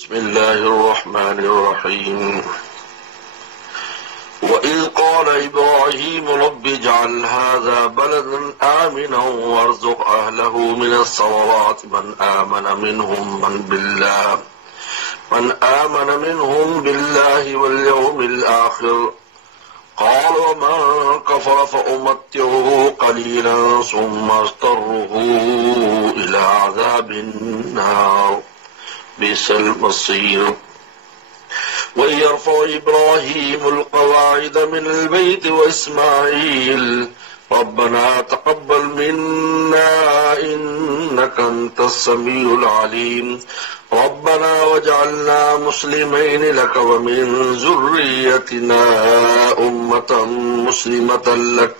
بسم الله الرحمن الرحيم وإذ قال إبراهيم رب اجعل هذا بلدا آمنا وارزق أهله من الثمرات من آمن منهم بالله واليوم الآخر قال ومن كفر فأمتعه قليلا ثم اضطره إلى عذاب النار بئس المصير وإذ يرفع إبراهيم القواعد من البيت وإسماعيل ربنا تقبل منا إنك أنت السميع العليم ربنا واجعلنا مسلمين لك ومن ذريتنا أمة مسلمة لك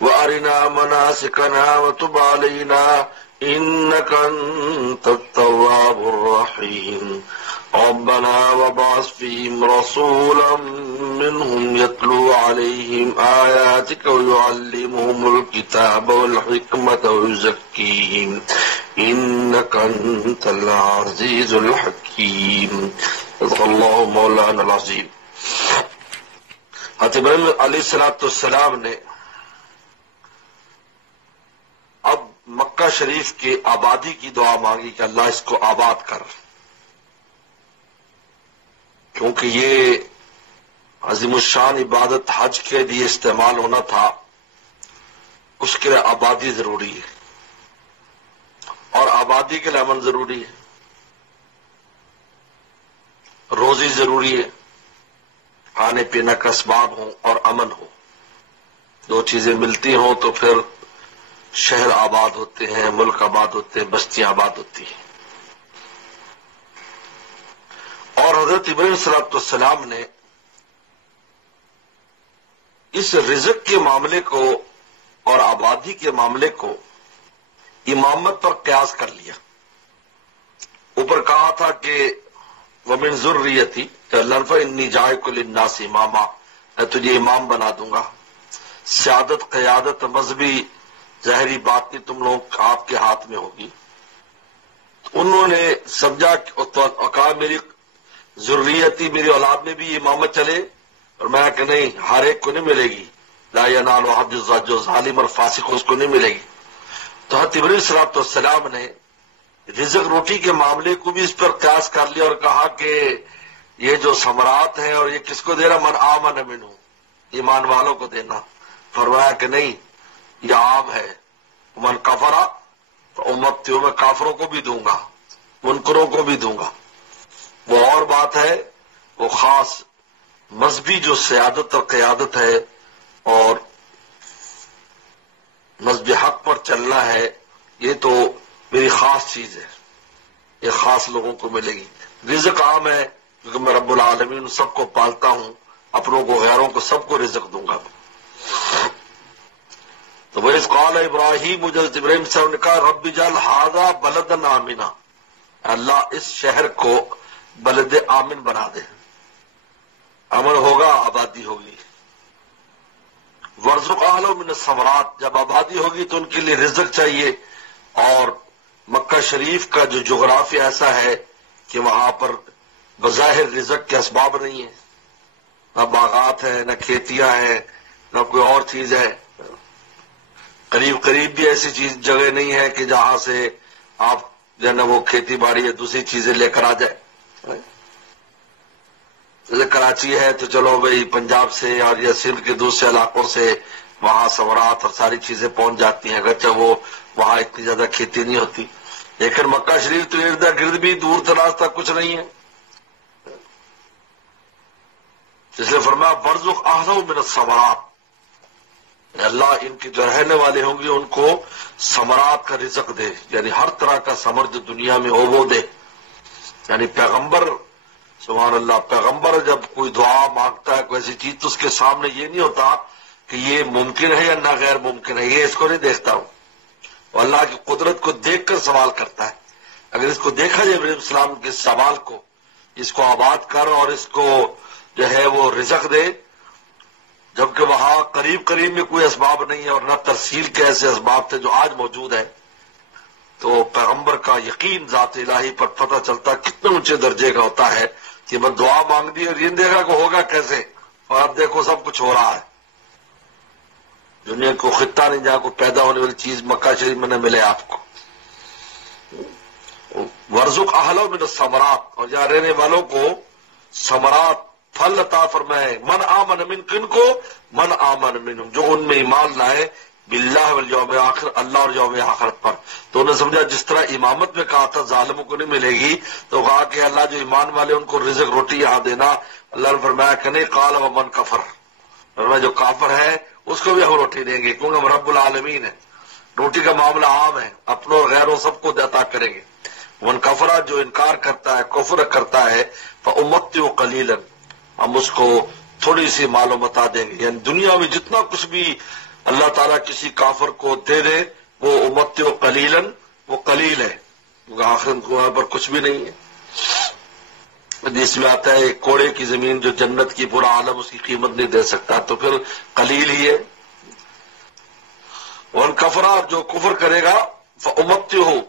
وأرنا مناسكنا وتب علينا إنك أنت التواب الرحيم ربنا وابعث فيهم رسولا منهم يتلو عليهم آياتك ويعلمهم الكتاب والحكمة ويزكيهم إنك أنت العزيز الحكيم صدق الله مولانا العظيم۔ حضرت ابراہیم علیہ السلام نے اب مکہ شریف کے آبادی کی دعا مانگی کہ اللہ اس کو آباد کر، کیونکہ یہ عظیم الشان عبادت حج کے لیے استعمال ہونا تھا، اس کے لیے آبادی ضروری ہے، اور آبادی کے لیے امن ضروری ہے، روزی ضروری ہے، کھانے پینے کا اسباب ہوں اور امن ہو، دو چیزیں ملتی ہوں تو پھر شہر آباد ہوتے ہیں، ملک آباد ہوتے ہیں، بستیاں آباد ہوتی ہیں۔ اور حضرت ابراہیم صلی اللہ علیہ وسلم نے اس رزق کے معاملے کو اور آبادی کے معاملے کو امامت پر قیاس کر لیا۔ اوپر کہا تھا کہ وَمِن ذُرِّيَّتِي انی جاعلُ لِلنَّاسِ اماما، میں تجھے امام بنا دوں گا۔ سیادت قیادت مذہبی ظاہری بات نہیں، تم لوگ آپ کے ہاتھ میں ہوگی۔ انہوں نے سمجھا اور کہا میری ذریتی میری اولاد میں بھی امامت چلے، اور میں کہ نہیں، ہر ایک کو نہیں ملے گی، لا ینال عہد الظالم، جو ظالم اور فاسق اس کو نہیں ملے گی۔ تو حضرت ابراہیم صلی اللہ علیہ وسلم نے رزق روٹی کے معاملے کو بھی اس پر قیاس کر لیا اور کہا کہ یہ جو ثمرات ہیں اور یہ کس کو دے رہا، من آمن منہ، ایمان والوں کو دینا۔ فرمایا کہ نہیں، یہ عام ہے، من کفرا تو امتیوں میں کافروں کو بھی دوں گا، منکروں کو بھی دوں گا۔ وہ اور بات ہے، وہ خاص مذہبی جو سیادت اور قیادت ہے اور مذہب حق پر چلنا ہے، یہ تو میری خاص چیز ہے، یہ خاص لوگوں کو ملے گی۔ رزق عام ہے کیونکہ میں رب العالمین سب کو پالتا ہوں، اپنوں کو غیروں کو سب کو رزق دوں گا۔ تو وَإِذْ قَالَ إِبْرَاهِيمُ، مجھے ابراہیم صاحب نے کہا رب اجعل هَذَا بَلَدًا آمِنًا، اللہ اس شہر کو بلد آمن بنا دے، امن ہوگا، آبادی ہوگی۔ وَارْزُقْ أَهْلَهُ مِنَ الثَّمَرَاتِ، جب آبادی ہوگی تو ان کے لیے رزق چاہیے، اور مکہ شریف کا جو جغرافیہ ایسا ہے کہ وہاں پر بظاہر رزق کے اسباب نہیں ہیں، نہ باغات ہیں، نہ کھیتیاں ہیں، نہ کوئی اور چیز ہے، قریب بھی ایسی چیز جگہ نہیں ہے کہ جہاں سے آپ جو ہے نا وہ کھیتی باڑی یا دوسری چیزیں لے کر آ جائے۔ جیسے کراچی ہے تو چلو بھئی پنجاب سے اور یا سندھ کے دوسرے علاقوں سے وہاں ثمرات اور ساری چیزیں پہنچ جاتی ہیں، اگرچہ وہ وہاں اتنی زیادہ کھیتی نہیں ہوتی، لیکن مکہ شریف تو ارد گرد بھی دور دراز تک کچھ نہیں ہے۔ اس لیے فرمایا وَارْزُقْ أَهْلَهُ مِنَ الثَّمَرَاتِ، اللہ ان کے جو رہنے والے ہوں گے ان کو ثمرات کا رزق دے، یعنی ہر طرح کا ثمر جو دنیا میں ہو وہ دے۔ یعنی پیغمبر، سبحان اللہ، پیغمبر جب کوئی دعا مانگتا ہے کوئی ایسی چیز تو اس کے سامنے یہ نہیں ہوتا کہ یہ ممکن ہے یا نہ غیر ممکن ہے، یہ اس کو نہیں دیکھتا ہوں، وہ اللہ کی قدرت کو دیکھ کر سوال کرتا ہے۔ اگر اس کو دیکھا جائے ابراہیم السلام کے سوال کو، اس کو آباد کر اور اس کو جو ہے وہ رزق دے، جبکہ وہاں قریب میں کوئی اسباب نہیں ہے اور نہ ترسیل کے ایسے اسباب تھے جو آج موجود ہیں، تو پیغمبر کا یقین ذات الہی پر پتہ چلتا کتنے اونچے درجے کا ہوتا ہے کہ بس دعا مانگ دی اور یہ دیکھا کہ ہوگا کیسے، اور اب دیکھو سب کچھ ہو رہا ہے۔ دنیا کو خطہ نہیں جہاں کو پیدا ہونے والی چیز مکہ شریف میں نہ ملے آپ کو۔ ورزق اہلہ من الثمرات، اور جہاں رہنے والوں کو ثمرات پھل عطا فرمائے۔ من آمن من، کن کو؟ من آمن منہم، جو ان میں ایمان لائے، باللہ والیوم آخر، اللہ اور یوم آخرت پر۔ تو انہوں نے سمجھا جس طرح امامت میں کہا تھا ظالموں کو نہیں ملے گی، تو کہا کہ اللہ جو ایمان والے ان کو رزق روٹی یہاں دینا۔ اللہ نے فرمایا کہ نہیں، قال ومن کفر، فرمایا جو کافر ہے اس کو بھی ہم روٹی دیں گے، کیونکہ ہم رب العالمین ہیں، روٹی کا معاملہ عام ہے، اپنوں اور غیروں سب کو عطا کریں گے۔ من کفرہ، جو انکار کرتا ہے، کفر کرتا ہے، فأمتعہ قلیلا، ہم اس کو تھوڑی سی مال و متاع دیں گے، یعنی دنیا میں جتنا کچھ بھی اللہ تعالیٰ کسی کافر کو دے دے وہ امتعہ قلیلا، وہ قلیل ہے، کیونکہ آخرت کو وہاں پر کچھ بھی نہیں ہے۔ حدیث میں آتا ہے ایک کوڑے کی زمین جو جنت کی پورا عالم اس کی قیمت نہیں دے سکتا، تو پھر قلیل ہی ہے۔ وَمَنْ كَفَرَ، جو کفر کرے گا، فَأُمَتِّعُهُ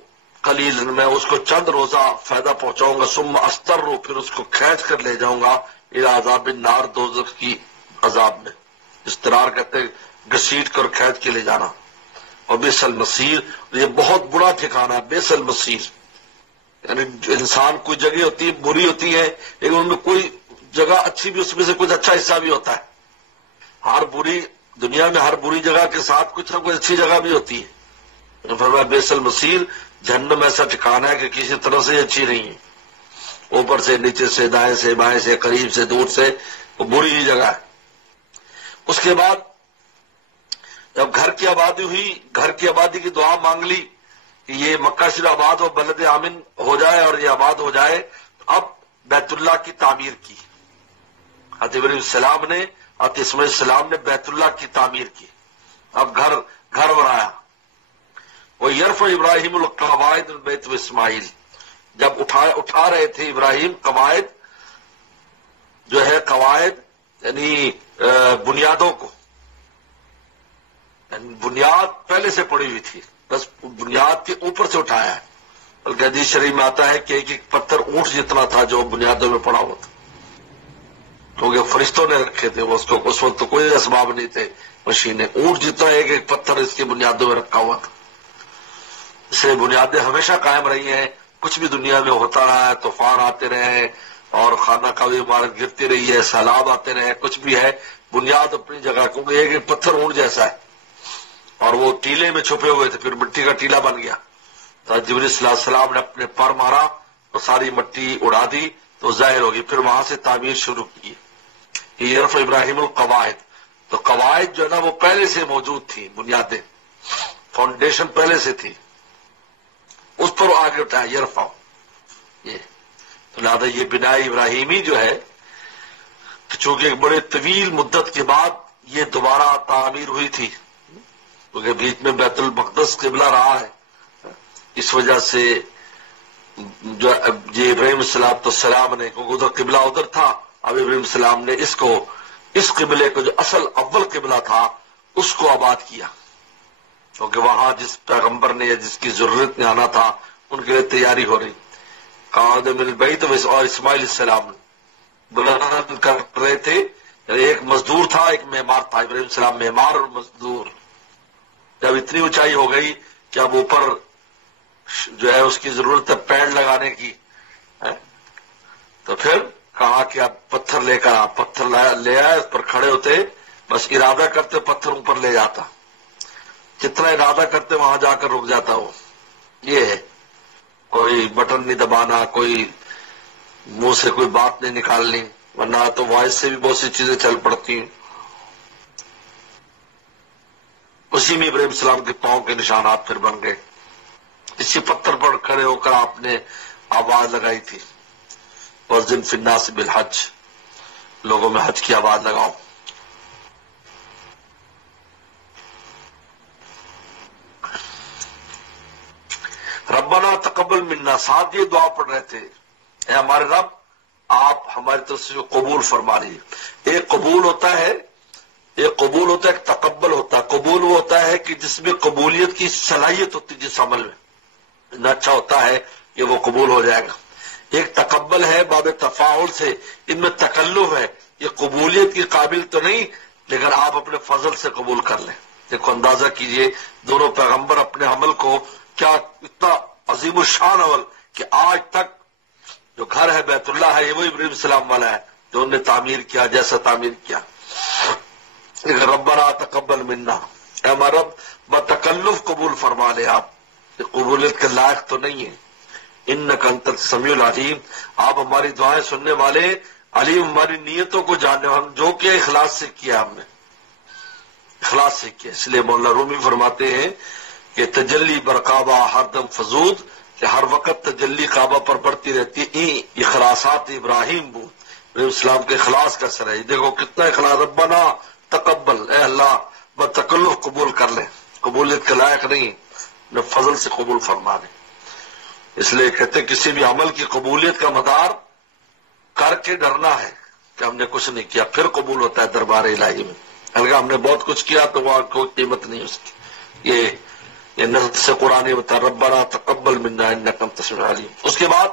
قَلِيلًا، میں اس کو چند روزہ فائدہ پہنچاؤں گا، ثُمَّ أَسْتَرُّ، پھر اس کو کھینچ کر لے جاؤں گا، إِلَىٰ عَذَابِ النَّارِ، دوزخ کی عذاب میں۔ استرار کہتے ہیں گھسیٹ کر کھینچ کے لے جانا۔ اور بئس المصیر، یہ بہت برا ٹھکانہ ہے، بئس المصیر، یعنی انسان کوئی جگہ ہوتی ہے بری ہوتی ہے، لیکن ان میں کوئی جگہ اچھی بھی، اس میں سے کچھ اچھا حصہ بھی ہوتا ہے۔ ہر بری دنیا میں ہر بری جگہ کے ساتھ کچھ نہ کچھ اچھی جگہ بھی ہوتی ہے۔ فرمایا بئس المصیر، جہنم ایسا ٹھکانہ ہے کہ کسی طرح سے اچھی نہیں ہے، اوپر سے نیچے سے دائیں سے بائیں سے قریب سے دور سے، وہ بری ہی جگہ ہے۔ اس کے بعد جب گھر کی آبادی ہوئی، گھر کی آبادی کی دعا مانگ لی کہ یہ مکہ شریف آباد و بلد آمن ہو جائے اور یہ آباد ہو جائے، اب بیت اللہ کی تعمیر کی حضرت ابراہیم السلام نے، حضرت اسماعیل السلام نے بیت اللہ کی تعمیر کی۔ اب گھر بنایا۔ وہ یرفع ابراہیم القواعد البیت و اسماعیل، جب اٹھا رہے تھے ابراہیم قواعد، جو ہے قواعد یعنی بنیادوں کو، بنیاد پہلے سے پڑی ہوئی تھی، بس بنیاد کے اوپر سے اٹھایا ہے۔ بلکہ حدیث شریف میں آتا ہے کہ ایک ایک پتھر اونٹ جتنا تھا جو بنیادوں میں پڑا ہوا تھا، کیونکہ فرشتوں نے رکھے تھے وہ، اس کو اس وقت تو کوئی اسباب نہیں تھے، مشینیں، اونٹ جتنا ایک ایک پتھر اس کی بنیادوں میں رکھا ہوا تھا۔ اس سے بنیادیں ہمیشہ قائم رہی ہیں، کچھ بھی دنیا میں ہوتا رہا ہے، طوفان آتے رہے ہیں اور خانہ کعبہ عمارت گرتی رہی ہے، سیلاب آتے رہے، کچھ بھی ہے، بنیاد اپنی جگہ، کیونکہ ایک ایک پتھر اونٹ جیسا ہے، اور وہ ٹیلے میں چھپے ہوئے تھے، پھر مٹی کا ٹیلا بن گیا۔ تو جبریل صلی اللہ علیہ وسلم نے اپنے پر مارا اور ساری مٹی اڑا دی تو ظاہر ہوگی، پھر وہاں سے تعمیر شروع کی۔ یہ یرفع ابراہیم القواعد، تو قواعد جو ہے نا وہ پہلے سے موجود تھی، بنیادیں، فاؤنڈیشن پہلے سے تھی، اس پر آگے اٹھایا یرفع، یہ تو لہٰذا یہ بنا ابراہیمی جو ہے، چونکہ ایک بڑے طویل مدت کے بعد یہ دوبارہ تعمیر ہوئی تھی، کیونکہ بیچ میں بیت المقدس قبلہ رہا ہے، اس وجہ سے جو ابراہیم السلام نے، کیونکہ ادھر قبلہ ادھر تھا، اب ابراہیم السلام نے اس قبلے کو جو اصل اول قبلہ تھا اس کو آباد کیا، کیونکہ وہاں جس پیغمبر نے یا جس کی ضرورت نے آنا تھا ان کے لیے تیاری ہو رہی۔ قاعد من البیت اور اسماعیل السلام بلند کر رہے تھے، ایک مزدور تھا ایک معمار تھا، ابراہیم السلام معمار اور مزدور۔ جب اتنی اونچائی ہو گئی کہ اب اوپر جو ہے اس کی ضرورت ہے پیڑ لگانے کی، تو پھر کہا کہ اب پتھر لے کر پتھر لے آئے، اس پر کھڑے ہوتے، بس ارادہ کرتے پتھر اوپر لے جاتا، جتنا ارادہ کرتے وہاں جا کر رک جاتا وہ۔ یہ ہے، کوئی بٹن نہیں دبانا، کوئی منہ سے کوئی بات نہیں نکالنی، ورنہ تو وائس سے بھی بہت سی چیزیں چل پڑتی ہیں۔ اسی میں ابراہیم السلام کے پاؤں کے نشانات پھر بن گئے، اسی پتھر پر کھڑے ہو کر آپ نے آواز لگائی تھی، وَأَذِّن فِي النَّاسِ بِالْحَجِّ، لوگوں میں حج کی آواز لگاؤ۔ ربنا تقبل منا، ساتھ یہ دعا پڑھ رہے تھے، اے ہمارے رب آپ ہماری طرف سے جو قبول فرما لیجیے۔ ایک قبول ہوتا ہے، ایک ایک تقبل ہوتا ہے۔ قبول وہ ہوتا ہے کہ جس میں قبولیت کی صلاحیت ہوتی ہے، جس عمل میں، نہ اچھا ہوتا ہے کہ وہ قبول ہو جائے گا۔ ایک تقبل ہے باب تفاعل سے، ان میں تکلف ہے، یہ قبولیت کی قابل تو نہیں لیکن آپ اپنے فضل سے قبول کر لیں۔ دیکھو اندازہ کیجئے دونوں پیغمبر اپنے عمل کو، کیا اتنا عظیم الشان عمل کہ آج تک جو گھر ہے بیت اللہ ہے یہ وہی ابراہیم السلام والا ہے جو انہوں نے تعمیر کیا، جیسا تعمیر کیا۔ لیکن ربنا تقبل منا، اے ہمارا رب بتکلف قبول فرما لے، آپ یہ قبولیت کے لائق تو نہیں ہے۔ انک انت السمیع العلیم، آپ ہماری دعائیں سننے والے، علیم ہماری نیتوں کو جاننے، ہم جو کیا اخلاص سے کیا، ہم نے اخلاص سے کیا۔ اس لیے مولانا رومی فرماتے ہیں کہ تجلی بر کعبہ ہر دم فزود، کہ ہر وقت تجلی کعبہ پر بڑھتی رہتی ہے، اخلاصات ابراہیم بود، ابراہیم اسلام کے اخلاص کا سر ہے۔ دیکھو کتنا اخلاص، ربنا تقبل، اے اللہ بتکلف قبول کر لیں، قبولیت کے لائق نہیں، نہ فضل سے قبول فرما لیں۔ اس لیے کہتے کسی بھی عمل کی قبولیت کا مدار کر کے ڈرنا ہے کہ ہم نے کچھ نہیں کیا، پھر قبول ہوتا ہے دربار الہی میں۔ اگر ہم نے بہت کچھ کیا تو وہاں کوئی قیمت نہیں اس کی۔ یہ نص سے قرآن بتا ربنا تقبل منا انک انت السمیع العلیم۔ اس کے بعد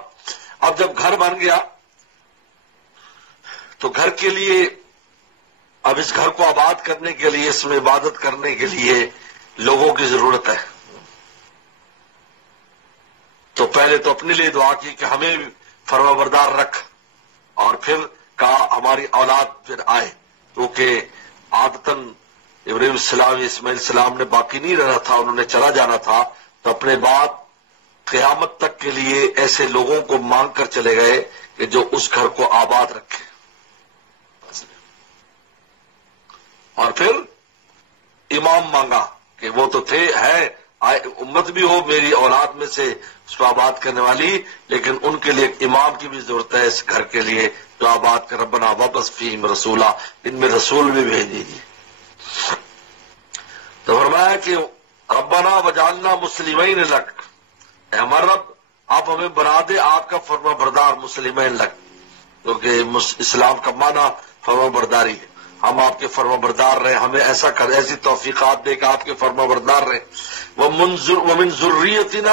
اب جب گھر بن گیا تو گھر کے لیے، اب اس گھر کو آباد کرنے کے لیے، اس میں عبادت کرنے کے لیے لوگوں کی ضرورت ہے۔ تو پہلے تو اپنے لیے دعا کی کہ ہمیں فرما بردار رکھ، اور پھر کہا ہماری اولاد پھر آئے، کیونکہ عادتاً ابراہیم السلام اسماعیل السلام نے باقی نہیں رہنا تھا، انہوں نے چلا جانا تھا، تو اپنے بعد قیامت تک کے لیے ایسے لوگوں کو مانگ کر چلے گئے کہ جو اس گھر کو آباد رکھے۔ اور پھر امام مانگا کہ وہ تو تھے ہے امت بھی ہو میری اولاد میں سے اس کو آباد کرنے والی، لیکن ان کے لیے ایک امام کی بھی ضرورت ہے اس گھر کے لیے جو آباد کر، ربنا وابس فیہم رسولہ، ان میں رسول بھی بھیج دیجیے۔ تو فرمایا کہ ربنا وجعلنا مسلمین لک، اے ہمارا رب آپ ہمیں بنا دے آپ کا فرما بردار، مسلمین لک، کیونکہ اسلام کا معنی فرما برداری ہے، ہم آپ کے فرما بردار رہے، ہمیں ایسا کر، ایسی توفیقات دے کہ آپ کے فرما بردار رہے۔ ومن ذریتنا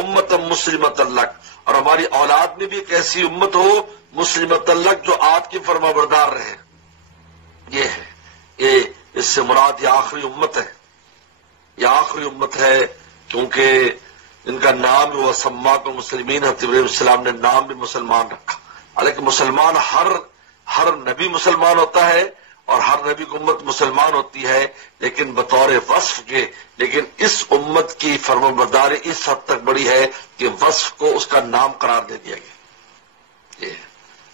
امتا مسلمۃ لک، اور ہماری اولاد میں بھی ایک ایسی امت ہو مسلمۃ لک جو آپ کی فرما بردار رہے۔ یہ ہے، یہ اس سے مراد یہ آخری امت ہے، یہ آخری امت ہے، کیونکہ ان کا نام وہ سماکم المسلمین، حضرت ابراہیم السلام نے نام بھی مسلمان رکھا۔ حالانکہ مسلمان ہر نبی مسلمان ہوتا ہے اور ہر نبی کی امت مسلمان ہوتی ہے، لیکن بطور وصف کے، لیکن اس امت کی فرمانبرداری اس حد تک بڑی ہے کہ وصف کو اس کا نام قرار دے دیا گیا۔ یہ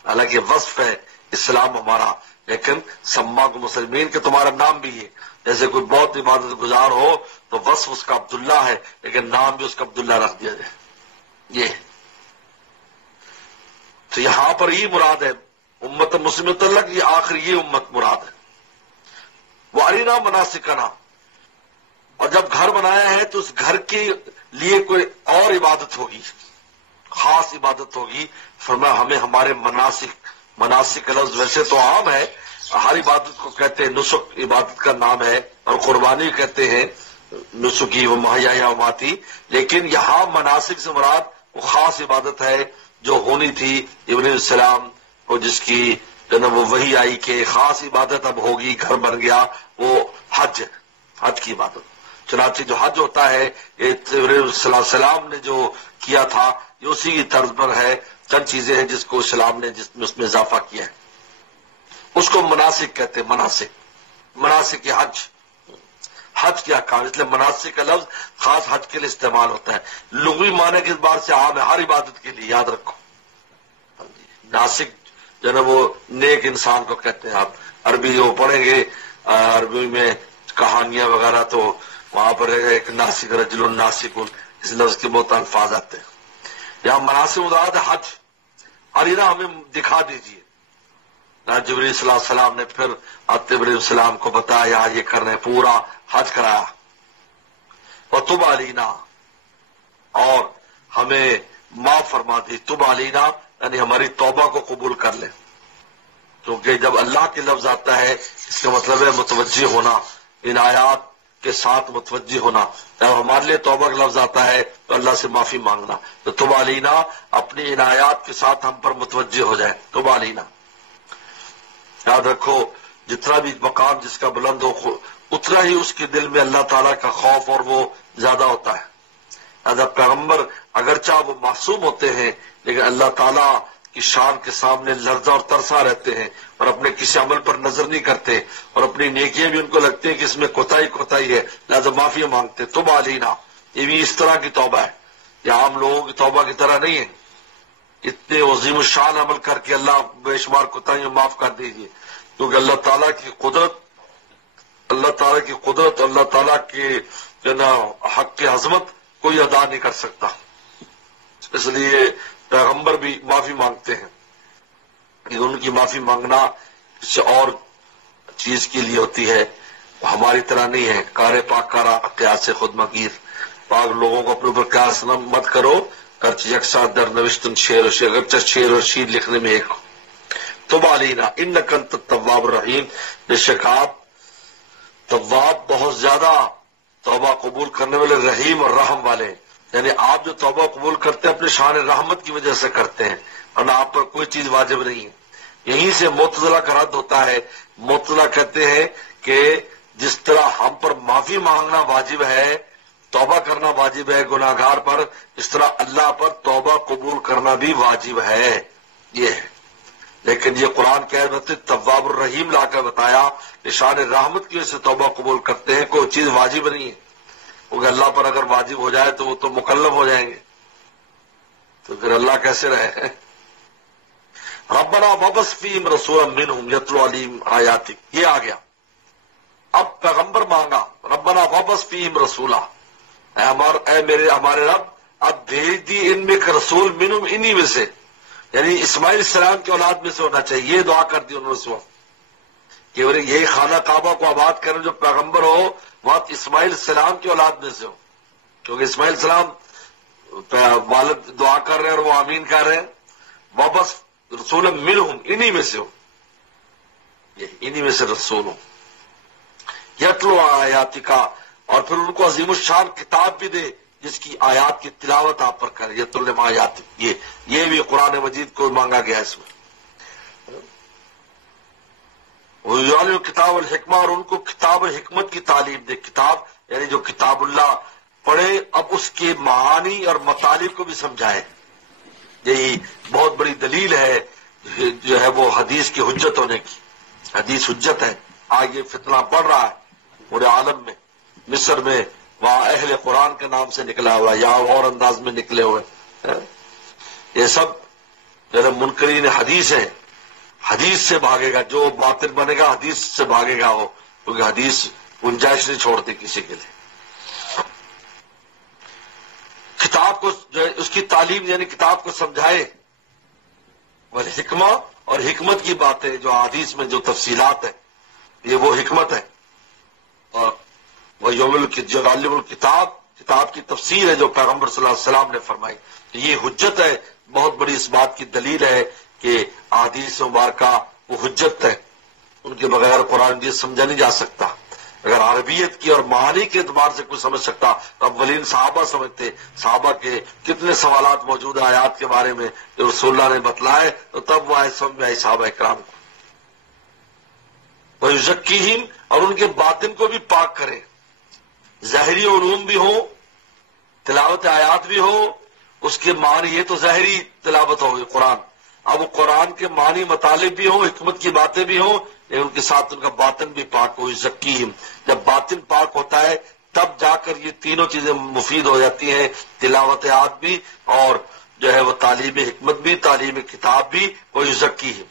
حالانکہ وصف ہے اسلام ہمارا، لیکن سماکم مسلمین کے تمہارا نام بھی ہے، جیسے کوئی بہت عبادت گزار ہو تو وصف اس کا عبداللہ ہے، لیکن نام بھی اس کا عبداللہ رکھ دیا جائے۔ یہ تو یہاں پر یہ مراد ہے امت مسلمۃ لک، یہ آخری یہ امت مراد ہے۔ وہ ارینا مناسکنا، اور جب گھر بنایا ہے تو اس گھر کے لیے کوئی اور عبادت ہوگی، خاص عبادت ہوگی۔ فرمایا ہمیں ہمارے مناسک لفظ ویسے تو عام ہے، ہر عبادت کو کہتے ہیں نسک، عبادت کا نام ہے، اور قربانی کہتے ہیں نسکی و محیای و ماتی، لیکن یہاں مناسک سے مراد وہ خاص عبادت ہے جو ہونی تھی ابراہیم السلام کو، جس کی وہ وحی آئی کہ خاص عبادت اب ہوگی، گھر بن گیا، وہ حج کی عبادت۔ چنانچہ جو حج ہوتا ہے ابراہیم صلی اللہ علیہ وسلم نے جو کیا تھا یہ اسی کی طرز پر ہے، چند چیزیں ہیں جس کو اسلام نے اس میں اضافہ کیا ہے، اس کو مناسک کہتے ہیں۔ مناسک حج کے احکام، اس لیے مناسک کا لفظ خاص حج کے لیے استعمال ہوتا ہے، لغوی معنی کے اعتبار سے عام ہے، ہر عبادت کے لیے، یاد رکھو۔ ناسک جو ہے وہ نیک انسان کو کہتے ہیں۔ آپ عربی جو پڑھیں گے، عربی میں کہانیاں وغیرہ، تو وہاں پر ایک ناسک رجل ناسک، اس لفظ کے بہت الفاظ آتے ہیں۔ یہاں مناسک مراد حج، اور یہ ہمیں دکھا دیجیے۔ جبریل صلی اللہ علیہ وسلم نے پھر ابراہیم السلام کو بتایا یہ کرنے، پورا حج کرایا۔ وتب علینا، اور ہمیں معاف فرما دی، تب علینا یعنی ہماری توبہ کو قبول کر لے، کیونکہ جب اللہ کے لفظ آتا ہے اس کا مطلب ہے متوجہ ہونا، ان آیات کے ساتھ متوجہ ہونا. جب ہمارے لیے توبہ کا لفظ آتا ہے تو اللہ سے معافی مانگنا. تو تب علینا اپنی عنایات کے ساتھ ہم پر متوجہ ہو جائے. تب علینا یاد رکھو جتنا بھی مقام جس کا بلند ہو اتنا ہی اس کے دل میں اللہ تعالیٰ کا خوف اور وہ زیادہ ہوتا ہے. ادب پیغمبر اگرچہ وہ معصوم ہوتے ہیں لیکن اللہ تعالیٰ کی شان کے سامنے لرزہ اور ترسا رہتے ہیں اور اپنے کسی عمل پر نظر نہیں کرتے اور اپنی نیکیاں بھی ان کو لگتی ہیں کہ اس میں کوتاہی ہے لہذا معافی مانگتے. تب علینا یہ بھی اس طرح کی توبہ ہے. یہ عام لوگوں کی توبہ کی طرح نہیں ہے. اتنے عظیم الشان عمل کر کے اللہ بے شمار کوتاہیوں معاف کر دیجیے کیونکہ اللہ تعالیٰ کی قدرت اللہ تعالیٰ کے جو نا حق کی عظمت کوئی ادا نہیں کر سکتا. اس لیے پیغمبر بھی معافی مانگتے ہیں. ان کی معافی مانگنا کسی اور چیز کے لیے ہوتی ہے ہماری طرح نہیں ہے. کار پاک کارا قیاس خود مغیر. پاک لوگوں کو اپنے اوپر قیاس مت کرو کرچ یکساں در نوشتن شعر و شیر اگرچہ شعر و شیر لکھنے میں ایک. تب علینا انک انت التواب الرحیم. بے شک آپ تواب بہت زیادہ توبہ قبول کرنے والے رحیم اور رحم والے ہیں. یعنی آپ جو توبہ قبول کرتے ہیں اپنے شان رحمت کی وجہ سے کرتے ہیں اور آپ پر کوئی چیز واجب نہیں ہے. یہیں سے معتزلہ کا رد ہوتا ہے. معتزلہ کہتے ہیں کہ جس طرح ہم پر معافی مانگنا واجب ہے توبہ کرنا واجب ہے گناہگار پر اس طرح اللہ پر توبہ قبول کرنا بھی واجب ہے. یہ ہے لیکن یہ قرآن کہہ رہے تواب الرحیم لا کر بتایا شان رحمت کی وجہ سے توبہ قبول کرتے ہیں. کوئی چیز واجب نہیں ہے کیونکہ اللہ پر اگر واجب ہو جائے تو وہ تو مکلف ہو جائیں گے تو پھر اللہ کیسے رہے. ربنا وابعث فیہم رسولا منہم یتلو علیہم آیاتک. یہ آ گیا. اب پیغمبر مانگا ربنا وابعث فیہم رسولا. ہمارے رب اب بھیج دی ان میں ایک رسول منہم انہی میں سے یعنی اسماعیل السلام کی اولاد میں سے ہونا چاہیے. یہ دعا کر دی انہوں نے اس وقت کہ یہی خانہ کعبہ کو آباد کرنے جو پیغمبر ہو وہ اسماعیل السلام کی اولاد میں سے ہو کیونکہ اسماعیل السلام والد دعا کر رہے ہیں اور وہ آمین کر رہے ہیں. واپس رسول منہم انہی میں سے ہو انہی میں سے رسول ہو. یتلو آیاتکا اور پھر ان کو عظیم الشان کتاب بھی دے جس کی آیات کی تلاوت آپ پر کرے. یتلو آیات یہ بھی قرآن مجید کو مانگا گیا اس میں. کتاب الحکمہ اور ان کو کتاب الحکمت کی تعلیم دے. کتاب یعنی جو کتاب اللہ پڑھے اب اس کے معانی اور مطالب کو بھی سمجھائے. یہی بہت بڑی دلیل ہے جو ہے وہ حدیث کی حجت ہونے کی. حدیث حجت ہے. آگے فتنہ بڑھ رہا ہے پورے عالم میں. مصر میں وہاں اہل قرآن کے نام سے نکلا ہوا یا اور انداز میں نکلے ہوئے. یہ سب منکرین حدیث ہیں. حدیث سے بھاگے گا جو باطل بنے گا حدیث سے بھاگے گا وہ کیونکہ حدیث گنجائش نہیں چھوڑتی کسی کے لیے. کتاب کو جو ہے اس کی تعلیم یعنی کتاب کو سمجھائے. اور حکمہ اور حکمت کی باتیں جو حدیث میں جو تفصیلات ہیں یہ وہ حکمت ہے. اور وہ جو علم الکتاب کتاب کی تفسیر ہے جو پیغمبر صلی اللہ علیہ وسلم نے فرمائی. یہ حجت ہے. بہت بڑی اس بات کی دلیل ہے کہ احادیث مبارکہ وہ حجت ہے. ان کے بغیر قرآن مجید سمجھا نہیں جا سکتا. اگر عربیت کی اور معانی کے اعتبار سے کوئی سمجھ سکتا تو اولین صحابہ سمجھتے. صحابہ کے کتنے سوالات موجود ہیں آیات کے بارے میں جو رسول اللہ نے بتلائے تو تب وہ سمجھ میں آئی صحابہ اکرام کو. وَيُزَكِّيهِمْ اور ان کے باطن کو بھی پاک کرے. ظاہری علوم بھی ہو تلاوت آیات بھی ہو اس کے معنی یہ تو ظاہری تلاوت ہوگی قرآن. اب وہ قرآن کے معنی مطالب بھی ہوں حکمت کی باتیں بھی ہوں لیکن ان کے ساتھ ان کا باطن بھی پاک ہو. ذکیم جب باطن پاک ہوتا ہے تب جا کر یہ تینوں چیزیں مفید ہو جاتی ہیں. تلاوت آیات بھی اور جو ہے وہ تعلیم حکمت بھی تعلیم کتاب بھی. وہ ذکیم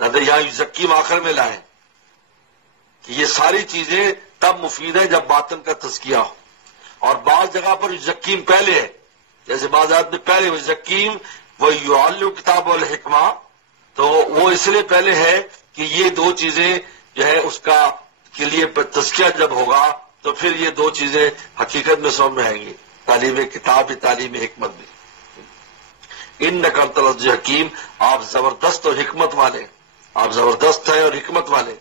یہاں ذکیم آخر میں لائیں کہ یہ ساری چیزیں تب مفید ہیں جب باطن کا تزکیہ ہو. اور بعض جگہ پر ذکیم پہلے ہے جیسے بعض آیات میں پہلے وہ ذکیم وہ یعلم کتاب الحکمہ تو وہ اس لیے پہلے ہے کہ یہ دو چیزیں جو ہے اس کا کے لیے تزکیہ جب ہوگا تو پھر یہ دو چیزیں حقیقت میں سمجھ میں آئیں گی. تعلیم کتاب بھی تعلیم حکمت بھی. انک انت العزیز الحکیم آپ زبردست اور حکمت والے. آپ زبردست ہیں اور حکمت والے.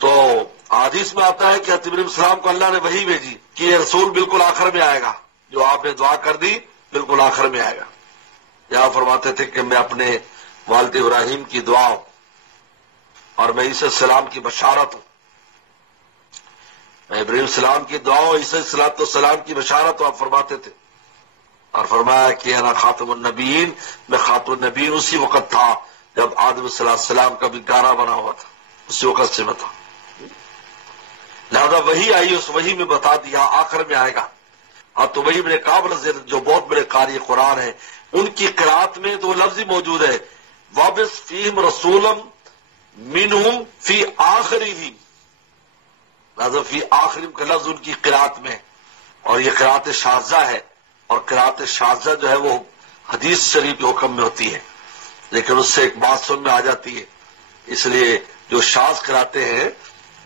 تو حدیث میں آتا ہے کہ حضرت ابراہیم السلام کو اللہ نے وحی بھیجی کہ یہ رسول بالکل آخر میں آئے گا، جو آپ نے دعا کر دی بالکل آخر میں آئے گا۔ یہاں فرماتے تھے کہ میں اپنے والد ابراہیم کی دعا ہوں اور میں عیسیٰ السلام کی بشارت ہوں، میں ابراہیم السلام کی دعا ہوں، عیسیٰ السلام کی بشارت ہوں، آپ فرماتے تھے۔ اور فرمایا کہ انا خاتم النبیین، میں خاتم النبیین اسی وقت تھا جب آدم صلی اللہ علیہ وسلم کا بھی گارا بنا ہوا تھا، اسی وقت سے میں تھا۔ لہذا وہی آئی، اس وہی میں بتا دیا آخر میں آئے گا۔ اور تو وہی ابن کعب رضی اللہ جو بہت بڑے قاری قرآن ہیں، ان کی قرات میں تو لفظ ہی موجود ہے، وابس فیہم رسولم منہم فی آخرہم، لہذا فی آخرہم کا لفظ ان کی قرات میں، اور یہ قرات شاذہ ہے، اور قرات شاذہ جو ہے وہ حدیث شریف کے حکم میں ہوتی ہے، لیکن اس سے ایک بات سن میں آ جاتی ہے، اس لیے جو شاذ قراتیں ہیں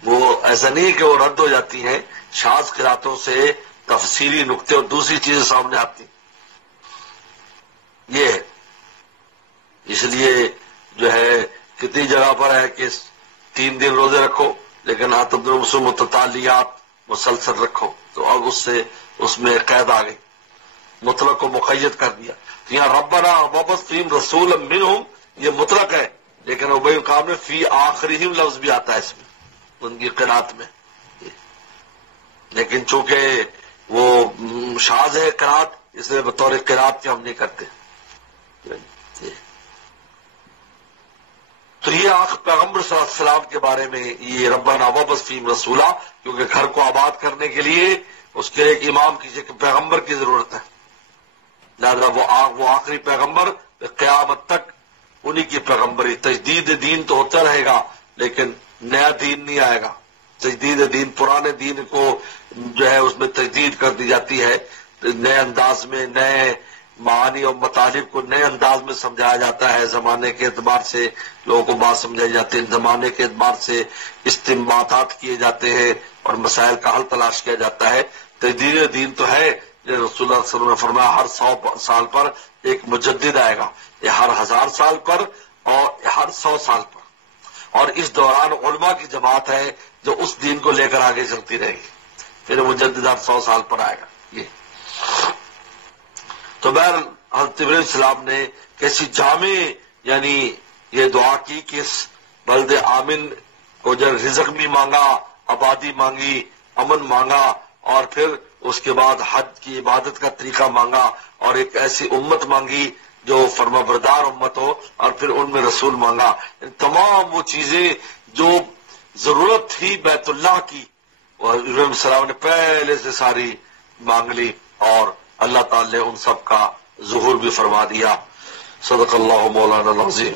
وہ ایسا نہیں کہ وہ رد ہو جاتی ہیں، شاذ قراتوں سے تفصیلی نقطے اور دوسری چیزیں سامنے آتی ہیں، یہ ہے۔ اس لیے جو ہے کتنی جگہ پر ہے کہ 3 دن روزے رکھو، لیکن عطب المسلم متتالیات مسلسل رکھو، تو اب اس میں قید آ گئی، مطلق کو مقید کر دیا۔ تو یہاں ربنا وابعث فیہم رسولا منہم یہ مطلق ہے، لیکن ابی کعب میں فی آخرہم لفظ بھی آتا ہے اس میں ان کی قرات میں، لیکن چونکہ وہ شاذ ہے قرات، اس لیے بطور قرات کے ہم نہیں کرتے۔ تو یہ پیغمبر صلی اللہ علیہ وسلم کے بارے میں یہ ربنا وابعث فیہم رسولا، کیونکہ گھر کو آباد کرنے کے لیے اس کے ایک امام کی پیغمبر کی ضرورت ہے، لہذا وہ آخری پیغمبر قیامت تک انہی کی پیغمبری۔ تجدید دین تو ہوتا رہے گا لیکن نیا دین نہیں آئے گا، تجدید دین پرانے دین کو جو ہے اس میں تجدید کر دی جاتی ہے، نئے انداز میں نئے معانی اور مطالب کو نئے انداز میں سمجھایا جاتا ہے، زمانے کے اعتبار سے لوگوں کو بات سمجھائی جاتی ہے، زمانے کے اعتبار سے استنباطات کیے جاتے ہیں اور مسائل کا حل تلاش کیا جاتا ہے۔ تجدید دین تو ہے، رسول اللہ صلی اللہ علیہ وسلم نے فرمایا ہر 100 سال پر ایک مجدد آئے گا، یہ ہر 1000 سال پر اور ہر 100 سال پر، اور اس دوران علماء کی جماعت ہے جو اس دین کو لے کر آگے چلتی رہے گی، پھر مجدد ہر 100 سال پر آئے گا۔ یہ تو بہر حضرت ابراہیم السلام نے کیسی جامع یعنی یہ دعا کی کہ اس بلد آمن کو جو رزق بھی مانگا، آبادی مانگی، امن مانگا، اور پھر اس کے بعد حج کی عبادت کا طریقہ مانگا، اور ایک ایسی امت مانگی جو فرما بردار امت ہو، اور پھر ان میں رسول مانگا۔ تمام وہ چیزیں جو ضرورت تھی بیت اللہ کی وہ ابراہیم السلام نے پہلے سے ساری مانگ لی، اور اللہ تعالی نے ان سب کا ظہور بھی فرما دیا۔ صدق اللہ مولانا العظیم۔